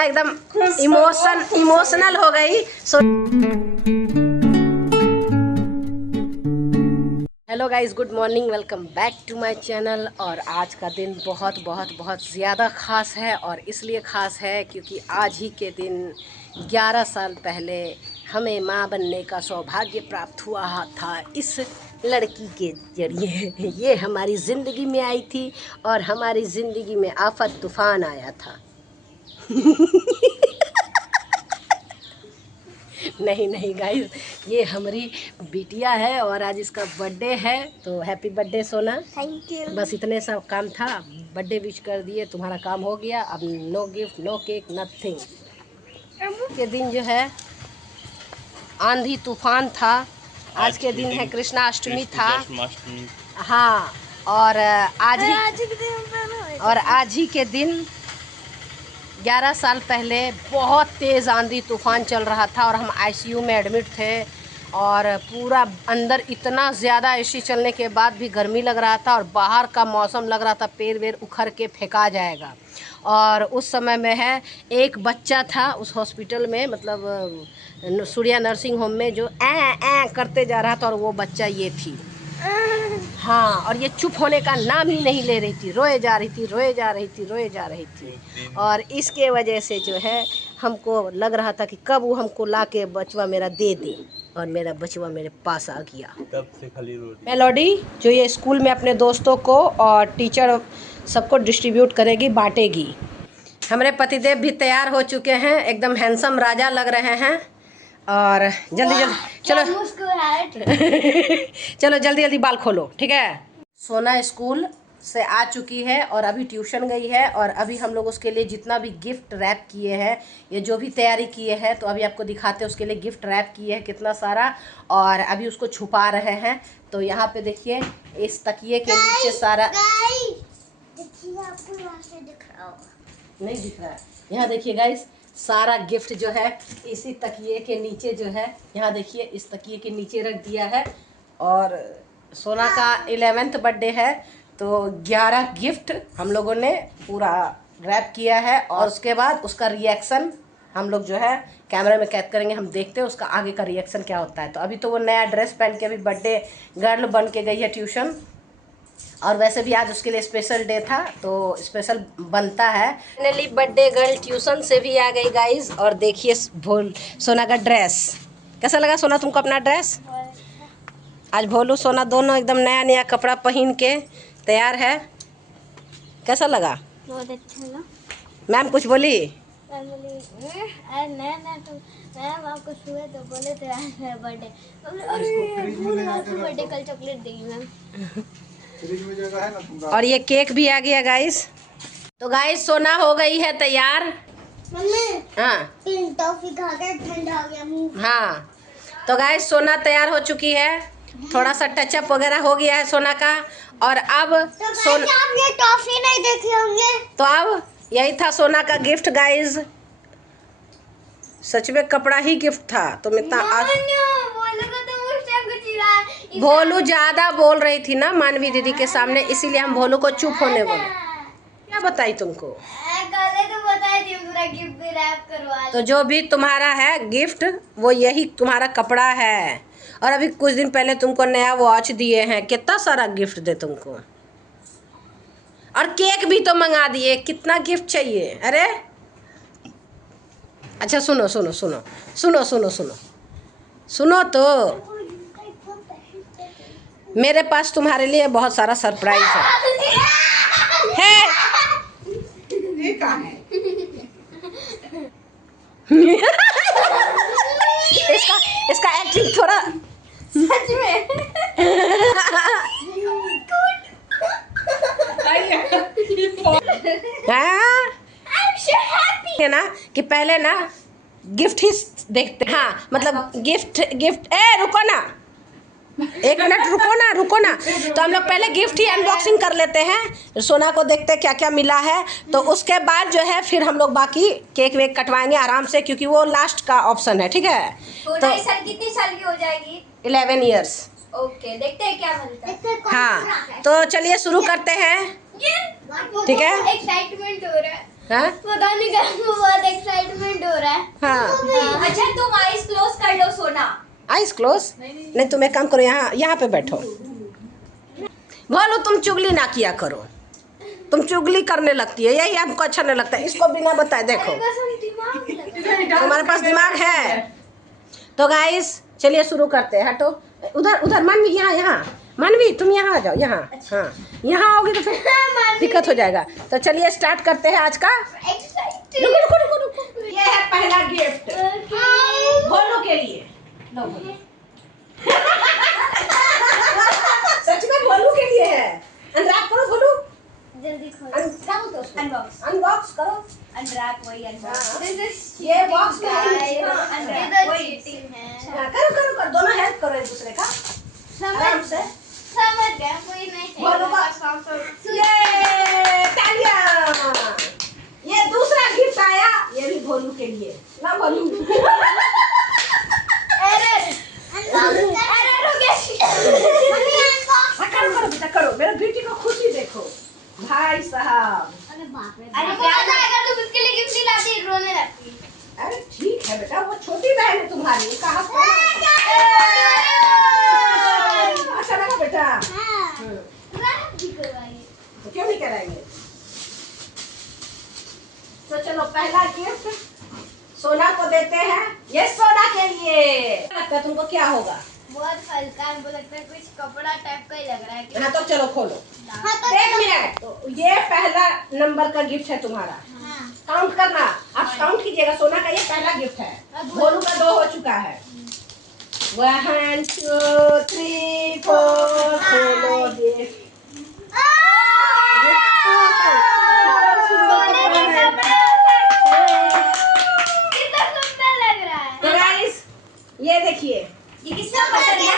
सोना एकदम इमोशनल हो गई। Hello guys, good morning, welcome back to my channel. और आज का दिन बहुत बहुत बहुत ज़्यादा ख़ास है, और इसलिए ख़ास है क्योंकि आज ही के दिन 11 साल पहले हमें माँ बनने का सौभाग्य प्राप्त हुआ था। इस लड़की के जरिए ये हमारी ज़िंदगी में आई थी और हमारी ज़िंदगी में आफत तूफ़ान आया था। नहीं गाइस, ये हमारी बिटिया है और आज इसका बर्थडे है, तो हैप्पी बर्थडे सोना। Thank you. बस इतने सब काम था, बर्थडे विश कर दिए, तुम्हारा काम हो गया। अब no gift, no cake, nothing. के दिन जो है आंधी तूफान था। आज के दिन है कृष्णाष्टमी था। हाँ, और आज ही के दिन 11 साल पहले बहुत तेज़ आंधी तूफ़ान चल रहा था और हम आईसीयू में एडमिट थे, और पूरा अंदर इतना ज़्यादा एसी चलने के बाद भी गर्मी लग रहा था और बाहर का मौसम लग रहा था पैर वेर उखड़ के फेंका जाएगा। और उस समय में है एक बच्चा था उस हॉस्पिटल में, मतलब सूर्या नर्सिंग होम में, जो ऐ करते जा रहा था, और वो बच्चा ये थी। हाँ, और ये चुप होने का नाम ही नहीं ले रही थी, रोए जा रही थी। और इसके वजह से जो है हमको लग रहा था कि कब वो हमको ला के बचवा मेरा दे दे, और मेरा बचवा मेरे पास आ गया। तब से खाली मेलोडी जो ये स्कूल में अपने दोस्तों को और टीचर सबको डिस्ट्रीब्यूट करेगी, बांटेगी। हमारे पतिदेव भी तैयार हो चुके हैं, एकदम हैंडसम राजा लग रहे हैं। और जल्दी चलो जल्दी बाल खोलो, ठीक है। सोना स्कूल से आ चुकी है और अभी ट्यूशन गई है, और अभी हम लोग उसके लिए जितना भी गिफ्ट रैप किए हैं, ये जो भी तैयारी किए हैं, तो अभी आपको दिखाते हैं उसके लिए गिफ्ट रैप किए हैं कितना सारा, और अभी उसको छुपा रहे हैं। तो यहाँ पे देखिए, इस तकिए के नीचे सारा देखिए, आपको यहाँ से दिख रहा होगा, नहीं दिख रहा है। यहाँ देखिए गाइस, सारा गिफ्ट जो है इसी तकिए के नीचे जो है, यहाँ देखिए इस तकिए के नीचे रख दिया है। और सोना का 11th बर्थडे है, तो 11 गिफ्ट हम लोगों ने पूरा रैप किया है, और उसके बाद उसका रिएक्शन हम लोग जो है कैमरे में कैद करेंगे। हम देखते हैं उसका आगे का रिएक्शन क्या होता है। तो अभी तो वो नया ड्रेस पहन के अभी बर्थडे गर्ल बन के गई है ट्यूशन, और वैसे भी आज उसके लिए स्पेशल डे था, तो स्पेशल बनता है। फाइनली बर्थडे गर्ल ट्यूशन से भी आ गई गाइज, और देखिए सोना का ड्रेस कैसा लगा। सोना, तुमको अपना ड्रेस? आज भोलू सोना दोनों एकदम नया नया कपड़ा पहन के तैयार है। कैसा लगा? बहुत अच्छा लगा। मैम कुछ बोली? मैम आपको सुबह तो बोले थे आज बर्थडे, बर्थडे कल चॉकलेट देगी मैम। और ये केक भी आ गया गाइस। तो गाइस, सोना हो गई है तैयार। हाँ टॉफी खा के ठंडा हो गया मुंह। हाँ, तो गाइस सोना तैयार हो चुकी है, थोड़ा सा टचअप वगैरह हो गया है सोना का। और अब तो आपने टॉफी नहीं देखी होंगे, तो अब यही था सोना का गिफ्ट गाइस। सच में कपड़ा ही गिफ्ट था। तुम इतना भोलू ज्यादा बोल रही थी ना मानवी दीदी के सामने, इसीलिए हम भोलू को चुप होने बोले। क्या बताई तुमको? तो बताई थी, पूरा गिफ्ट भी रैप करवा। तो जो भी तुम्हारा है गिफ्ट, वो यही तुम्हारा कपड़ा है। और अभी कुछ दिन पहले तुमको नया वॉच दिए हैं, कितना सारा गिफ्ट दे तुमको, और केक भी तो मंगा दिए। कितना गिफ्ट चाहिए? अरे अच्छा, सुनो तो, मेरे पास तुम्हारे लिए बहुत सारा सरप्राइज है। इसका एक्टिंग थोड़ा सच में है ना, कि पहले ना गिफ्ट ही देखते। हाँ, मतलब गिफ्ट रुको ना, एक मिनट रुको ना। तो हम लोग पहले गिफ्ट ही अनबॉक्सिंग कर लेते हैं, सोना को देखते हैं क्या क्या मिला है। तो उसके बाद जो है फिर हम लोग बाकी केक वेक कटवाएंगे आराम से, क्योंकि वो लास्ट का ऑप्शन है, ठीक है। तो कितनी साल की हो जाएगी? 11 ईयर्स। ओके, देखते हैं क्या बनता है। हाँ, तो चलिए शुरू करते हैं, ठीक है। एक्साइटमेंट हो रहा है। हाँ पता नहीं क्या बहुत एक्साइटमेंट हो रहा है। हाँ। अच्छा तुम आईज क्लोज कर लो सोना। Eyes close. नहीं तुम एक काम करो, यहाँ यहाँ पे बैठो। बोलो तुम चुगली ना किया करो, तुम चुगली करने लगती है, यही हमको अच्छा नहीं लगता। इसको बिना बताए देखो बस हम दिमाग लगा। तुम्हारे पास दिमाग है। तो गाइस चलिए शुरू करते हैं। हटो उधर उधर, मानवी यहाँ यहाँ, मानवी तुम यहाँ आ जाओ, यहाँ। हाँ यहाँ आओगी तो फिर दिक्कत हो जाएगा। तो चलिए स्टार्ट करते हैं आज का। रुको रुको रुको रुको, ये है पहला गिफ्ट भोलू के लिए। लो भोलू। सच में भोलू के लिए है। अनरैप करो भोलू। जल्दी खोलो। क्या बोलते हो उसको? अनबॉक्स। अनबॉक्स करो। अनरैप वही अनबॉक्स। ये बॉक्स का है। ये तो चीटिंग है। हाँ, करो करो करो, दोनों हेल्प करो एक दूसरे का आराम से। समझ गया, कोई नहीं भोलू का ये तालियां। ये दूसरा गिफ्ट आया, ये भी भोलू के लिए ना भोलू। एरर हो गया। हाँ, करो करो बेटा करो, मेरे बेटी को खुशी देखो भाई साहब। अरे बाप रे, अरे क्या अगर तुम इसके लिए गिफ्ट नहीं लाती रोने लगती। अरे ठीक है बेटा, वो छोटी बहन है तुम्हारी, वो कहाँ अच्छा लगा बेटा। रैप भी करवाइए। तो क्यों नहीं कराएंगे। तो चलो पहला गिफ्ट सोना को देते हैं। ये सोना के लिए। लगता है तुमको क्या होगा? बहुत हल्का, हमको लगता है कुछ कपड़ा टाइप का ही लग रहा है कि हाँ तो चलो खोलो। हाँ तो एक मिनट, तो ये पहला नंबर का गिफ्ट है तुम्हारा। हाँ। काउंट करना, आप काउंट कीजिएगा। सोना का ये पहला गिफ्ट है, भोलू का 2 हो चुका है। 1 2 3 4 खोलो गिफ्ट। कितना सुंदर लग रहा है। तो गाइस ये देखिए, ये किसका पसंद है?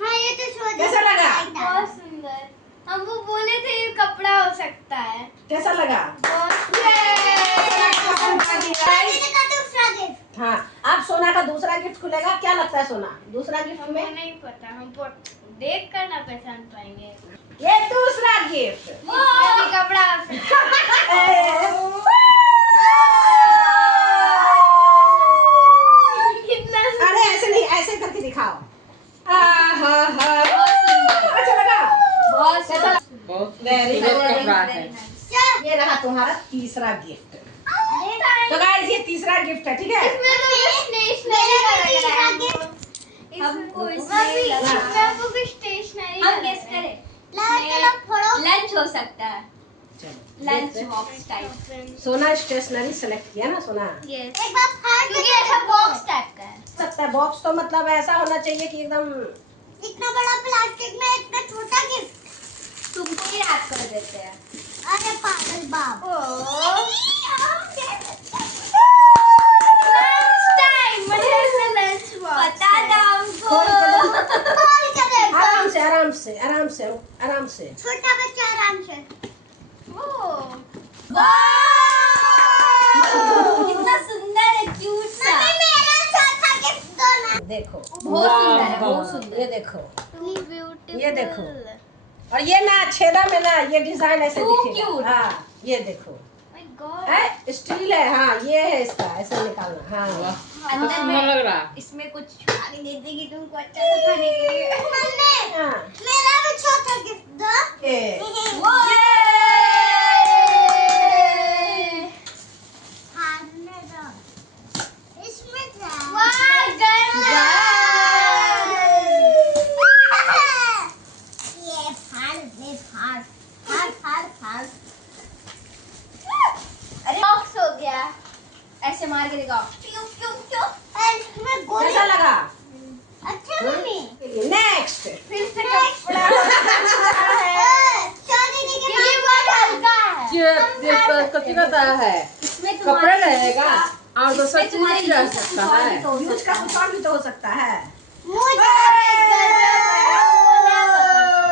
हाँ ये तो सोच कैसा लगा? बहुत सुंदर। हम वो बोले थे ये कपड़ा हो सकता है। कैसा लगा? बहुत दूसरा गिफ्ट। हाँ, अब सोना का दूसरा गिफ्ट खुलेगा। क्या लगता है सोना, दूसरा गिफ्ट हमको में? नहीं पता, हमको देख कर ना पहचान पाएंगे। ये दूसरा गिफ्ट। इसमें भी कपड़ा हो सकता है। कितना अरे ऐसे नहीं, ऐसे करके दिखाओ। अच्छा लगा? बहुत कैसा लगा? बहुत Very खूबसूरत good. कपड़ा है। ये रहा तुम्हारा तीसरा गिफ्ट। तो गाइस ये तीसरा गिफ्ट है, ठीक है? इसमें तो ये स्टेशनरी का लग रहा है। हमको इसमें इसमें लगा। हमको भी स्टेशनरी हम गेस करें। लंच हो सकता है, लंच बॉक्स टाइप। सोना स्टेशनरी सेलेक्ट किया ना सोना। यस, एक बार फाड़ क्योंकि ऐसा बॉक्स टाइप का है। सकता है बॉक्स, तो मतलब ऐसा होना चाहिए कि एकदम इतना बड़ा प्लास्टिक में इतना छोटा गिफ्ट तुमको ही रैप कर देते हैं। अरे पागल बाप। पता था हमको। आराम से आराम से आराम से आराम से। छोटा बच्चा आराम से। कितना सुंदर है, क्यूट सा। मेरा चौथा गिफ्ट दो ना। देखो बहुत सुंदर है, बहुत सुंदर। ये देखो, ब्यूटीफुल। ये देखो। और ये ना छेदा में ना ये डिजाइन ऐसे Too दिखेगा। cute. हाँ ये देखो माय गॉड। है, स्टील है। हाँ ये है इसका, ऐसे निकालना। हाँ अंदर सुंदर में लग रहा। इसमें कुछ छुपा के दे देगी तुमको अच्छा सा खाने के लिए। हाँ मेरा भी चौथा गिफ्ट दो। ये फाड़ने दो। इसमें क्या? वाह गन। ये फाड़ दे, फाड़ फाड़ फाड़ फाड़। अरे बॉक्स हो गया, ऐसे मार के दिखाओ। क्यों क्यों क्यों? इसमें गोली। कैसा लगा? अच्छा मम्मी। नेक्स्ट फिर से कपड़ा। चांदी के ये बहुत हल्का है। ये कथी कहता है, इसमें कपड़ा रहेगा और दूसरा इसमें चीज तुम्हारी नहीं रह यूज सकता कुछ और है। भी तो हो यूज सकता का है। कुछ और भी तो हो सकता है। मुझे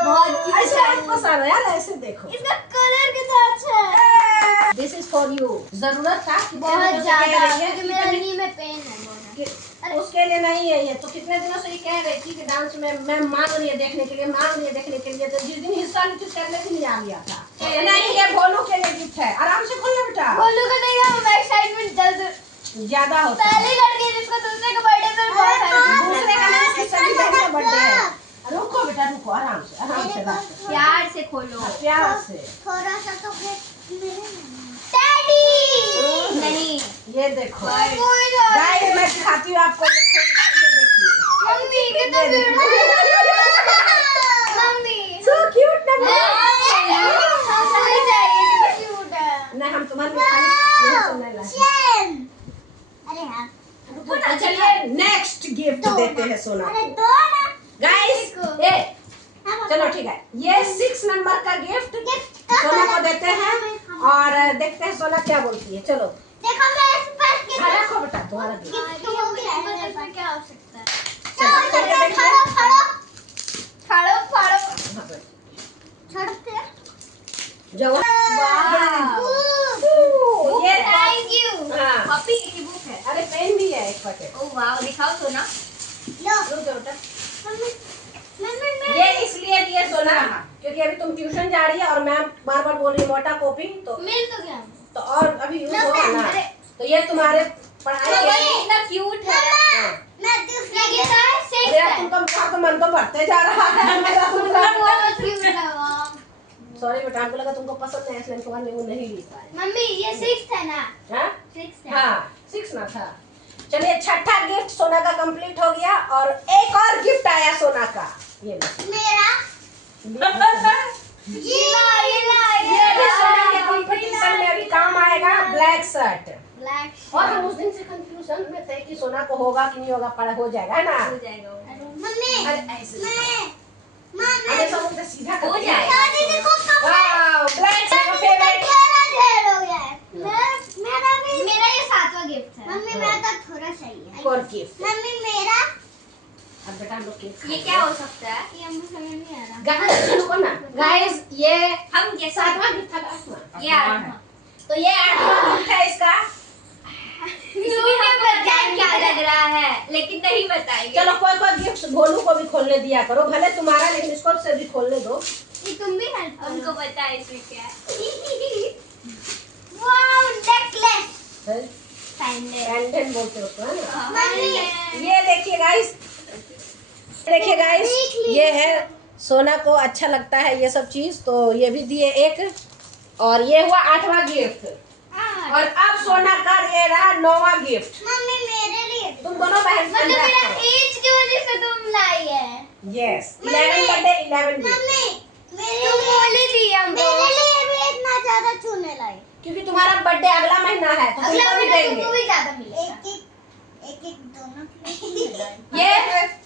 बहुत ऐसे बहुत पसंद है यार, ऐसे देखो। इसका कलर कितना अच्छा है। This is for you. जरूरत था कि बहुत ज्यादा कह रही है क्योंकि कि मेरा इतनी- नी में पेन है बहुत। कि- अरे उसके लिए नहीं है ये। तो कितने दिनों से ये कह रही थी कि डांस में मैं मांग रही है देखने के लिए, मांग रही है देखने के लिए। तो जिस दिन हिस्सा ली थी करने के लिए आ गया था। नहीं, ये भोलू के लिए गिफ्ट है। आराम से खोलना बेटा, बोलू को नहीं, हम एक्साइटमेंट जल्द ज्यादा होता है। पहली लड़की जिसको दूसरे के बर्थडे पर बहुत सारे दूसरे का नहीं, इसकी सभी बहन का बर्थडे है। रुको बेटा रुको, आराम से रख। प्यार से खोलो। प्यार से। थोड़ा सा तो डैडी नहीं, ये देखो कोई ना गाइस, मैं दिखाती हूँ आपको। ये देखिए, मम्मी कितना मम्मी सो क्यूट ना। हमें चाहिए कितना क्यूट है। नहीं, हम तुम्हारे लिए खाली यही सब नहीं लाए। अरे हाँ तो चलिए नेक्स्ट गिफ्ट देते हैं सोना अरे को। दो ना गाइस ये चलो ठीक है, ये 6 नंबर का गिफ्ट सोना को देते हैं और देखते हैं सोना क्या बोलती है। चलो देखो मैं इस पर के हाँ, रखो बेटा तुम्हारा गिफ्ट। तुम क्या हो सकता है। चलो, करके देखिए। फाड़ो फाड़ो हाँ, बैठ। छोड़ते जाओ। ये थैंक यू। हाँ, कॉपी की बुक है। अरे पेन भी है एक पैकेट। ओह वाह, दिखाओ तो ना। लो रुक जाओ बेटा। मम्मी मम्मी ये इसलिए दिए सोना क्योंकि अभी तुम ट्यूशन जा रही है और मैम बार बार बोल रही है मोटा कॉपी, तो मिल तो गया। तो और अभी यूज होगा ना, तो ये तुम्हारे पढ़ाई के लिए। कितना क्यूट है। हाँ। मैं दूसरे के साथ अरे सिक्स यार, तुमका तो मन तो बढ़ते जा रहा है मेरा तुमका। बहुत क्यूट लगा। सॉरी बेटा, हमको लगा तुमको पसंद है इसलिए तुम्हारे लिए वो नहीं ली पाए। मम्मी ये सिक्स है ना। हाँ? सिक्स है। हाँ 6 ना था। चलिए छठा गिफ्ट सोना का कंप्लीट हो गया और एक और गिफ्ट आया सोना का। ये लो। मेरा ये ये भी सोना के कंपटीशन में अभी काम आएगा। Black shirt. ब्लैक और हम उस दिन से कंफ्यूजन में थे कि सोना को होगा कि नहीं होगा, पर हो जाएगा है ना। हो जाएगा वो। मम्मी अरे ऐसे मैं अरे सब उसे सीधा हो कर जाएगा। दादी देखो कब वाओ, ब्लैक मेरा फेवरेट। ढेर हो गया है। मेरा भी मेरा ये 7वां गिफ्ट है। मम्मी मेरा तो थोड़ा सही है। एक और गिफ्ट। मम्मी मेरा अब बेटा हम लोग केक ये क्या हो सकता है? ये मुझे समझ नहीं आ रहा। गाइस सुनो ना, गाइस ये हम कैसे? 7वां गिफ्ट था। 8वां। ये 8वां। तो ये 8वां गिफ्ट है इसका। इसमें हमको क्या लग रहा है, लेकिन नहीं बताएंगे। चलो कोई गिफ्ट भोलू को भी खोलने दिया करो, भले तुम्हारा लेकिन इसको से भी खोलने दो। ये तुम भी हेल्प हमको पता है इसमें क्या है। Wow necklace pandal. पैंडेंट बोलते हो उसको, है ना। मम्मी ये देखिए गाइस, देखिए गाइस, ये है सोना को अच्छा लगता है ये सब चीज, तो ये भी दिए एक। और ये हुआ 8वां गिफ्ट। और अब सोना का ये रहा 9वां गिफ्ट। मम्मी मेरे लिए तुम दोनों बहन मतलब मेरा एज की वजह से तुम लाई है। Yes 11 birthday 11 gift. मम्मी तुम बोली थी हमको मेरे लिए भी इतना ज्यादा चूने लाई। क्योंकि तुम्हारा बर्थडे अगला महीना है तो अगला तुमको भी महीना देंगे। तुमको भी ज्यादा मिलेगा। एक दोनों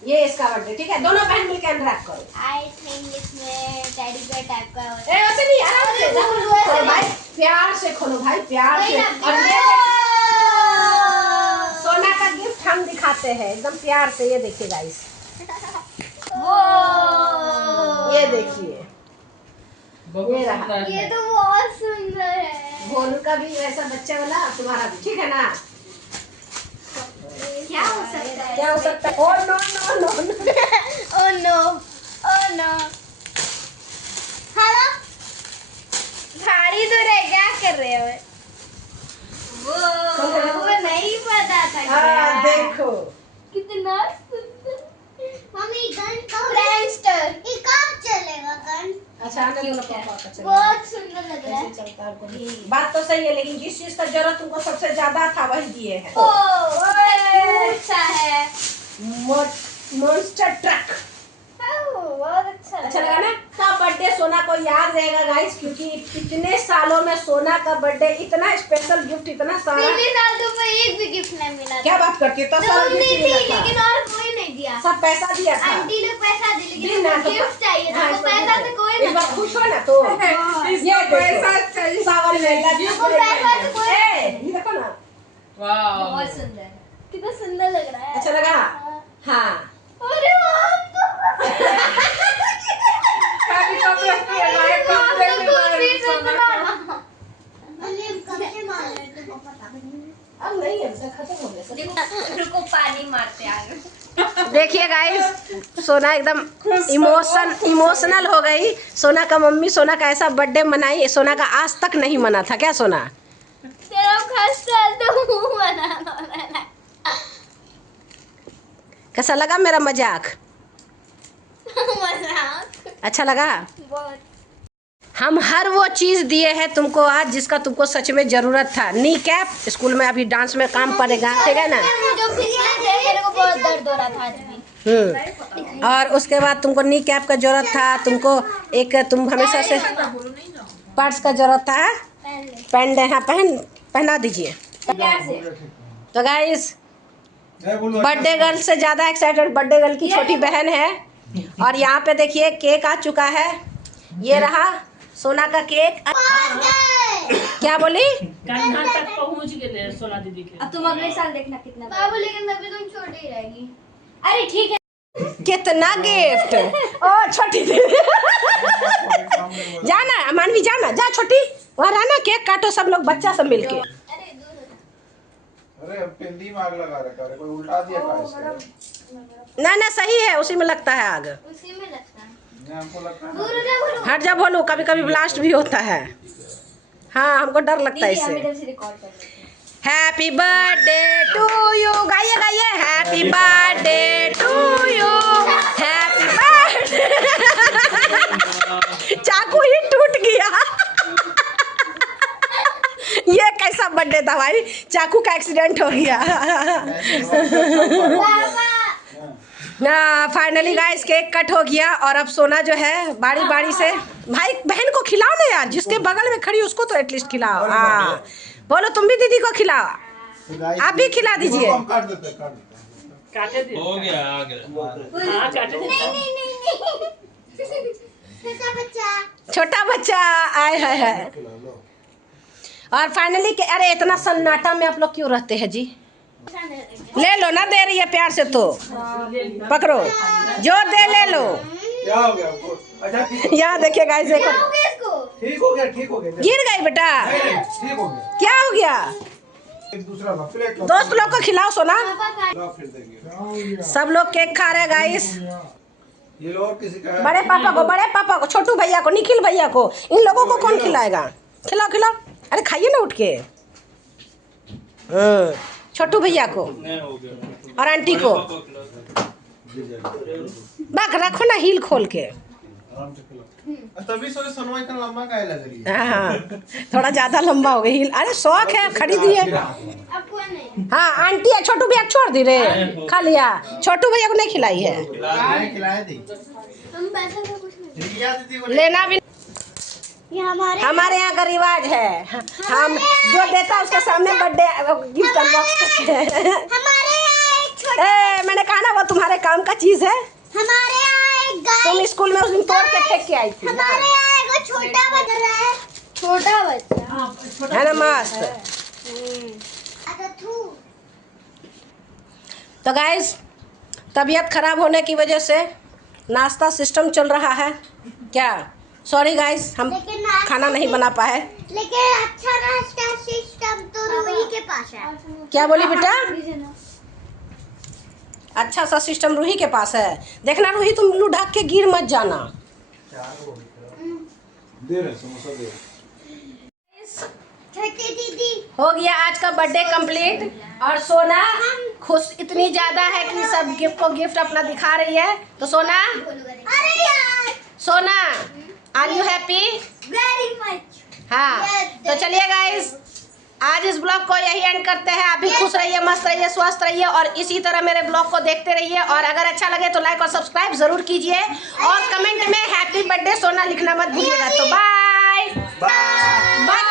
ये इसका बर्थडे, ठीक है। दोनों बहन मिलकर अनरैप करो। आई थिंक इसमें टेडी बेयर टाइप का होता ए वैसे नहीं, आराम से खोलो भाई, प्यार से खोलो भाई, प्यार से। और ये सोना का गिफ्ट हम दिखाते हैं एकदम प्यार से। ये देखिए गाइस, ये देखिए, ये रहा। ये तो बहुत सुंदर है। भोलू का भी वैसा बच्चा वाला, तुम्हारा भी, ठीक है ना। क्या हो सकता है? क्या हो सकता है? Oh no no no oh no oh no. Hello भारी तो रह, क्या कर रहे हो? वो नहीं पता था। हाँ देखो, कितना सुंदर। मम्मी गन कब प्रैंकस्टर ये कब चलेगा गन? अच्छा आने दो ना पापा का। चलो बहुत सुंदर लग रहा है। ऐसे चलता है उनको। बात तो सही है, लेकिन जिस चीज का जरूरत तुमको सबसे ज्यादा था वही दिए हैं। अच्छा है। Monster truck. बहुत अच्छा लगा ना। का बर्थडे सोना को याद रहेगा गाइस, क्योंकि इतने सालों में सोना का बर्थडे इतना स्पेशल गिफ्ट, इतना सारा। पिछले साल तो एक भी गिफ्ट नहीं मिला। क्या बात करती है, तो सारा तुम गिफ्ट दी मिला थी था। लेकिन और कोई नहीं दिया। सब पैसा दिया था। आंटी लोग पैसा दी दी लेकिन ना, तुमको तो गिफ्ट चाहिए था। हाँ, तो पैसा से कोई इस नहीं बार खुश हो ना तो। ये पैसा चाहिए सावन में हमको पैसा से कोई ये देखो ना, बहुत सुंदर है। कितना सुंदर लग रहा है। अच्छा लगा। हाँ अरे अब नहीं है, खत्म हो गया। देखो रुको, पानी मारते हैं। गाइस सोना एकदम इमोशनल हो गई। सोना का मम्मी सोना का ऐसा बर्थडे मनाई, सोना का आज तक नहीं मना था क्या सोना? कैसा लगा मेरा मजाक? अच्छा लगा? हम हर वो चीज़ दिए हैं तुमको आज जिसका तुमको सच में ज़रूरत था। नी कैप स्कूल में अभी डांस में काम पड़ेगा, ठीक है ना? मेरे को बहुत दर्द हो रहा था आज भी। और उसके बाद तुमको नी कैप का ज़रूरत था, तुमको एक तुम हमेशा से पर्स का ज़रूरत था। हाँ पहना दीजिए। तो गाइस बर्थडे गर्ल से ज़्यादा एक्साइटेड बर्थडे गर्ल की छोटी बहन है। और यहाँ पे देखिए केक आ चुका है, ये रहा सोना का केक। क्या बोली? कान्हा तक पहुंच गए सोना दीदी के। अब तुम अगले साल देखना कितना बाबू, लेकिन तभी तुम छोटी ही रहेगी। अरे ठीक है। कितना गिफ्ट ओ छोटी दीदी जाना मानवी जाना, जा छोटी वहाँ रहना, केक काटो सब लोग बच्चा सब मिलके। अरे पिंडी में आग लगा रखा है, कोई उल्टा दिया का इसका? ना सही है, उसी में लगता है आग। उसी में लगता है। हमको लगता है हट जा बोलो, कभी कभी ब्लास्ट भी होता है। हाँ हमको डर लगता है इससे। हैप्पी बर्थडे टू यू, गाइए गाइए, happy birthday to you, happy birthday. चाकू ही टूट गया। ये कैसा बर्थडे था भाई, चाकू का एक्सीडेंट हो गया। ना फाइनली गाइस केक कट हो गया और अब सोना जो है बारी बारी से, भाई बहन को खिलाओ ना यार, जिसके बगल में खड़ी उसको तो एटलीस्ट खिलाओ। हाँ बोलो तुम भी दीदी को खिलाओ, आप भी खिला दीजिए। हम काट देते हैं। काटे दे। हो गया आ गया। हाँ काटे दे। छोटा बच्चा आए है। और फाइनली अरे इतना सन्नाटा में आप लोग क्यों रहते हैं जी? ले लो ना, दे रही है प्यार से तो पकड़ो, जो दे ले लो। क्या हो गया आपको? अच्छा यहाँ देखिए गाइस, देखो ठीक हो गया गिर गई बेटा। ठीक हो गया। क्या हो गया? एक दूसरा ला, प्लेट ला। दोस्त लोग को खिलाओ सोना। ला फिर देंगे। सब लोग केक खा रहे हैं गाइस। ये लो और किसी का है? बड़े पापा को, छोटू भैया को, निखिल भैया को, इन लोगों को कौन खिलाएगा? खिलाओ। अरे खाइए ना उठ के। छोटू भैया को और आंटी को बाक रखो ना, हील खोल के। तभी सोनवा इतना लंबा काहे लग रही है? हाँ थोड़ा ज्यादा लंबा हो गई हील। अरे शौक है, खरीदी है। हाँ आंटी है, छोटू भैया छोड़ दी रे, खा लिया। छोटू भैया को नहीं खिलाई है, खिलाए दी। लेना भी। हमारे यहाँ का रिवाज है, हम जो देता है उसके सामने बर्थडे गिफ्ट अनबॉक्स करते हैं। हमारे यहाँ एक छोटा, मैंने कहा ना वो तुम्हारे काम का चीज है। हमारे यहाँ एक गाय, तुम स्कूल में उस दिन तोड़ के फेंक के आई थी। हमारे यहाँ एक छोटा बच्चा है, छोटा बच्चा है ना मस्त। अच्छा थू। तो गाइस तबीयत खराब होने की वजह से नाश्ता सिस्टम चल रहा है क्या? सॉरी गाइस, हम लेकिन खाना नहीं बना पाए। लेकिन अच्छा नाश्ता सिस्टम तो रूही के पास है। क्या बोली बेटा? अच्छा सा सिस्टम रूही के पास है। देखना रूही तुम लू ढक के गिर मत जाना। दे रहे समोसा दे। छोटी दीदी हो गया आज का बर्थडे कंप्लीट। और सोना खुश इतनी ज्यादा है कि सब गिफ्ट को गिफ्ट अपना दिखा रही है। तो सोना, अरे यार Sona are you happy? Very much. हाँ तो चलिए गाइस आज इस ब्लॉग को यही एंड करते हैं। आप भी खुश रहिए, मस्त रहिए, स्वस्थ रहिए और इसी तरह मेरे ब्लॉग को देखते रहिए। और अगर अच्छा लगे तो लाइक और सब्सक्राइब जरूर कीजिए और कमेंट में हैप्पी बर्थडे सोना लिखना मत भूलिएगा। तो बाय बाय।